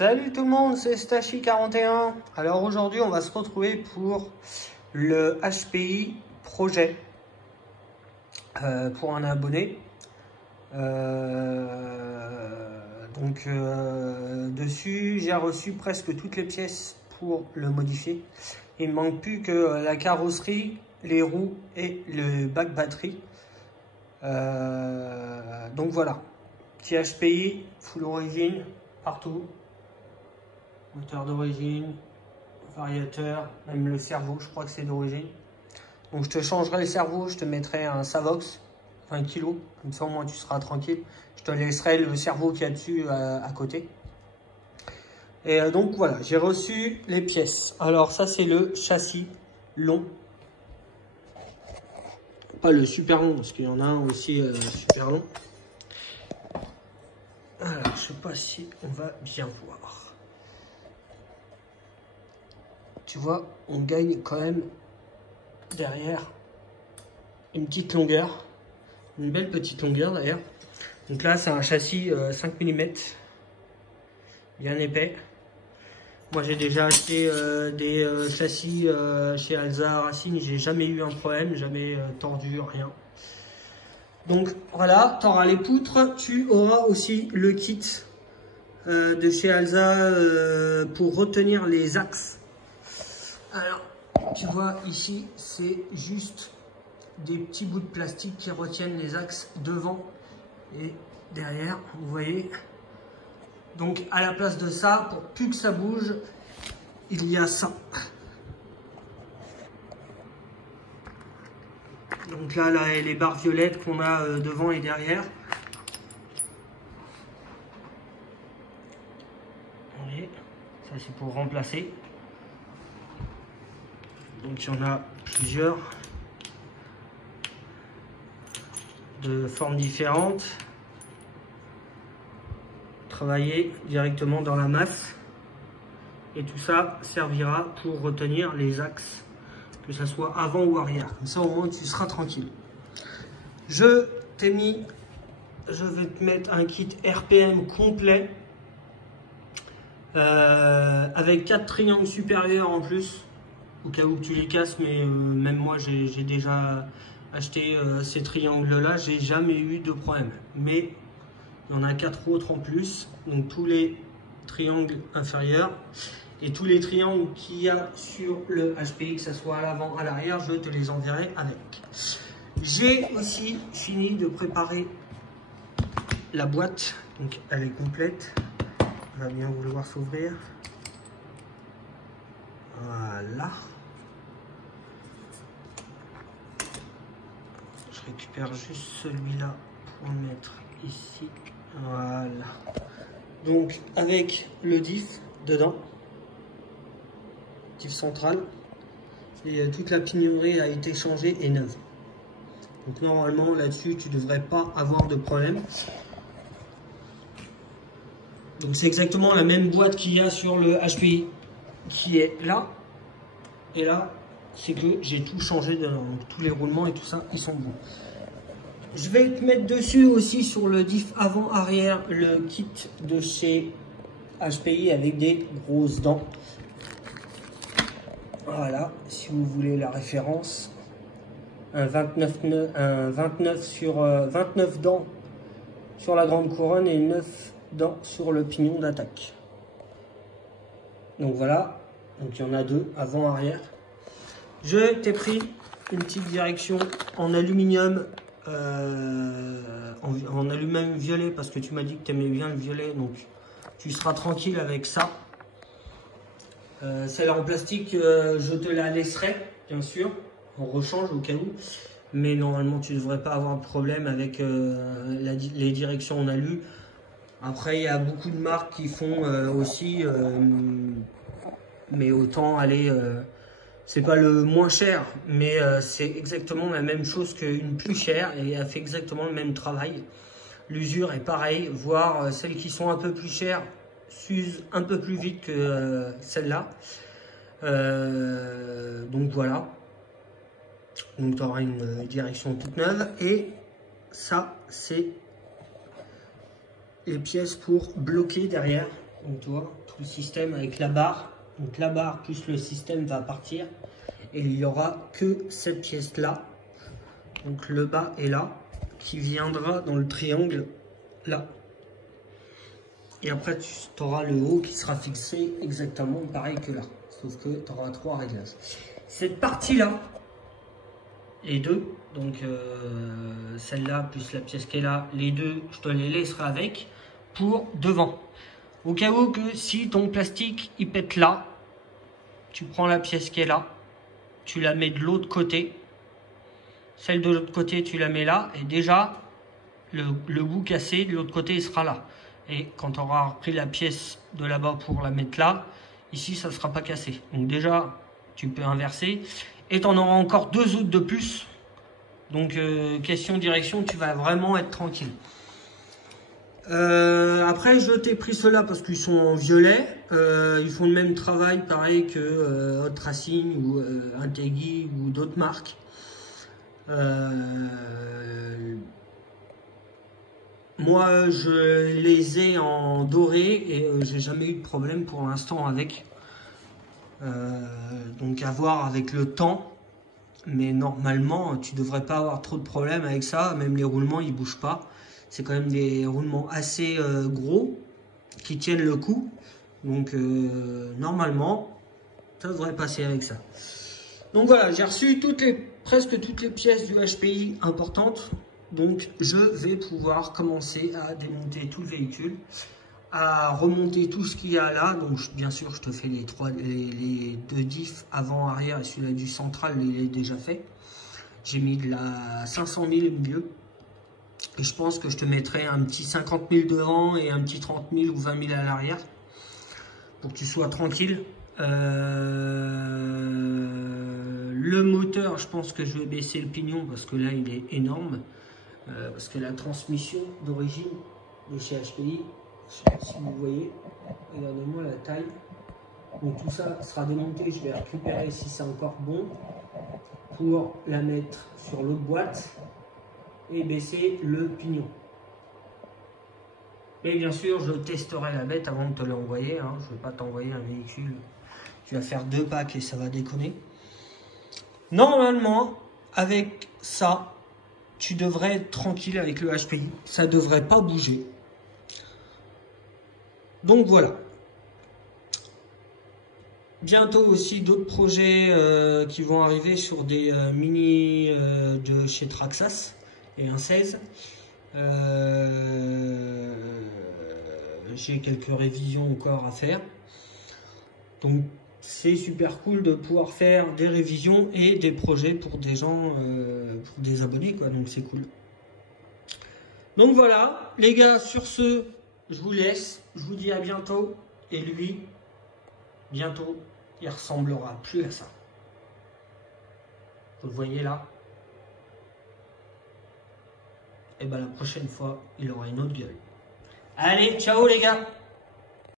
Salut tout le monde, c'est Stachi41. Alors aujourd'hui, on va se retrouver pour le HPI projet pour un abonné. Dessus, j'ai reçu presque toutes les pièces pour le modifier. Il me manque plus que la carrosserie, les roues et le bac batterie. Donc voilà, petit HPI, full origine, partout. Moteur d'origine, variateur, même le cerveau, je crois que c'est d'origine. Donc je te changerai le cerveau, je te mettrai un Savox, 20 kg, comme ça au moins tu seras tranquille. Je te laisserai le cerveau qu'il y a dessus à côté. Et donc voilà, j'ai reçu les pièces. Alors ça c'est le châssis long. Pas le super long, parce qu'il y en a un aussi super long. Alors je sais pas si on va bien voir. Tu vois, on gagne quand même derrière une petite longueur, une belle petite longueur d'ailleurs. Donc là, c'est un châssis 5 mm, bien épais. Moi, j'ai déjà acheté des châssis chez Alza Racing, j'ai jamais eu un problème, jamais tordu, rien. Donc voilà, tu auras les poutres, tu auras aussi le kit de chez Alza pour retenir les axes. Alors, tu vois ici, c'est juste des petits bouts de plastique qui retiennent les axes devant et derrière, vous voyez. Donc, à la place de ça, pour plus que ça bouge, il y a ça. Donc là, les barres violettes qu'on a devant et derrière. Vous voyez, ça c'est pour remplacer. Donc il y en a plusieurs de formes différentes. Travailler directement dans la masse. Et tout ça servira pour retenir les axes, que ce soit avant ou arrière. Comme ça au moins tu seras tranquille. Je vais te mettre un kit RPM complet. Avec 4 triangles supérieurs en plus. Au cas où tu les casses, mais même moi j'ai déjà acheté ces triangles là, j'ai jamais eu de problème, mais il y en a 4 autres en plus, donc tous les triangles inférieurs et tous les triangles qu'il y a sur le HPI, que ce soit à l'avant, à l'arrière, je te les enverrai avec. J'ai aussi fini de préparer la boîte, donc elle est complète, on va bien vouloir s'ouvrir. Voilà. Je récupère juste celui-là pour le mettre ici. Voilà. Donc avec le diff dedans, diff central, et toute la pignonnerie a été changée et neuve. Donc normalement là-dessus tu devrais pas avoir de problème. Donc c'est exactement la même boîte qu'il y a sur le HPI qui est là. Et là, c'est que j'ai tout changé dedans. Donc tous les roulements et tout ça, ils sont bons. Je vais te mettre dessus aussi sur le diff avant-arrière le kit de chez HPI avec des grosses dents. Voilà, si vous voulez la référence. Un 29 dents sur la grande couronne et 9 dents sur le pignon d'attaque. Donc voilà. Donc il y en a deux, avant, arrière. Je t'ai pris une petite direction en aluminium, en aluminium violet, parce que tu m'as dit que tu aimais bien le violet, donc tu seras tranquille avec ça. Celle en plastique, je te la laisserai, bien sûr, on rechange au cas où. Mais normalement, tu ne devrais pas avoir de problème avec les directions en alu. Après, il y a beaucoup de marques qui font aussi... mais autant aller, c'est pas le moins cher, mais c'est exactement la même chose qu'une plus chère et elle fait exactement le même travail. L'usure est pareille, voire celles qui sont un peu plus chères s'usent un peu plus vite que celle-là. Donc voilà. Donc tu auras une direction toute neuve et ça c'est les pièces pour bloquer derrière. Donc tu vois, tout le système avec la barre. Donc la barre plus le système va partir. Et il n'y aura que cette pièce-là. Donc le bas est là, qui viendra dans le triangle là. Et après tu auras le haut qui sera fixé exactement pareil que là. Sauf que tu auras 3 réglages. Cette partie-là, les deux, donc celle-là plus la pièce qui est là, les deux, je te les laisserai avec pour devant. Au cas où que si ton plastique il pète là, tu prends la pièce qui est là, tu la mets de l'autre côté. Celle de l'autre côté, tu la mets là. Et déjà, le bout cassé de l'autre côté, il sera là. Et quand tu auras repris la pièce de là-bas pour la mettre là, ici, ça ne sera pas cassé. Donc déjà, tu peux inverser. Et tu en auras encore 2 autres de plus. Donc, question direction, tu vas vraiment être tranquille. Après, je t'ai pris ceux-là parce qu'ils sont en violet. Ils font le même travail, pareil que Hot Racing ou Integui ou d'autres marques. Moi, je les ai en doré et j'ai jamais eu de problème pour l'instant avec. Donc, à voir avec le temps. Mais normalement, tu devrais pas avoir trop de problèmes avec ça. Même les roulements, ils bougent pas. C'est quand même des roulements assez gros qui tiennent le coup. Donc, normalement, ça devrait passer avec ça. Donc voilà, j'ai reçu presque toutes les pièces du HPI importantes. Donc, je vais pouvoir commencer à démonter tout le véhicule, à remonter tout ce qu'il y a là. Donc, bien sûr, je te fais les 2 diffs avant, arrière et celui-là du central, il est déjà fait. J'ai mis de la 500 000 au milieu. Et je pense que je te mettrai un petit 50 000 devant et un petit 30 000 ou 20 000 à l'arrière. Pour que tu sois tranquille. Le moteur, je pense que je vais baisser le pignon parce que là, il est énorme. Parce que la transmission d'origine de chez HPI, je sais pas si vous voyez, regardez-moi la taille. Donc tout ça sera démonté, je vais récupérer si c'est encore bon pour la mettre sur l'autre boîte et baisser le pignon. Et bien sûr, je testerai la bête avant de te l'envoyer. Hein. Je ne vais pas t'envoyer un véhicule. Tu vas faire 2 packs et ça va déconner. Normalement, avec ça, tu devrais être tranquille avec le HPI. Ça ne devrait pas bouger. Donc voilà. Bientôt aussi d'autres projets qui vont arriver sur des mini de chez Traxxas et un 16. J'ai quelques révisions encore à faire. Donc c'est super cool de pouvoir faire des révisions et des projets pour des gens, pour des abonnés, quoi. Donc c'est cool. Donc voilà, les gars, sur ce, je vous laisse. Je vous dis à bientôt. Et lui, bientôt, il ressemblera plus à ça. Vous le voyez là? Et ben la prochaine fois, il aura une autre gueule. Allez, ciao les gars!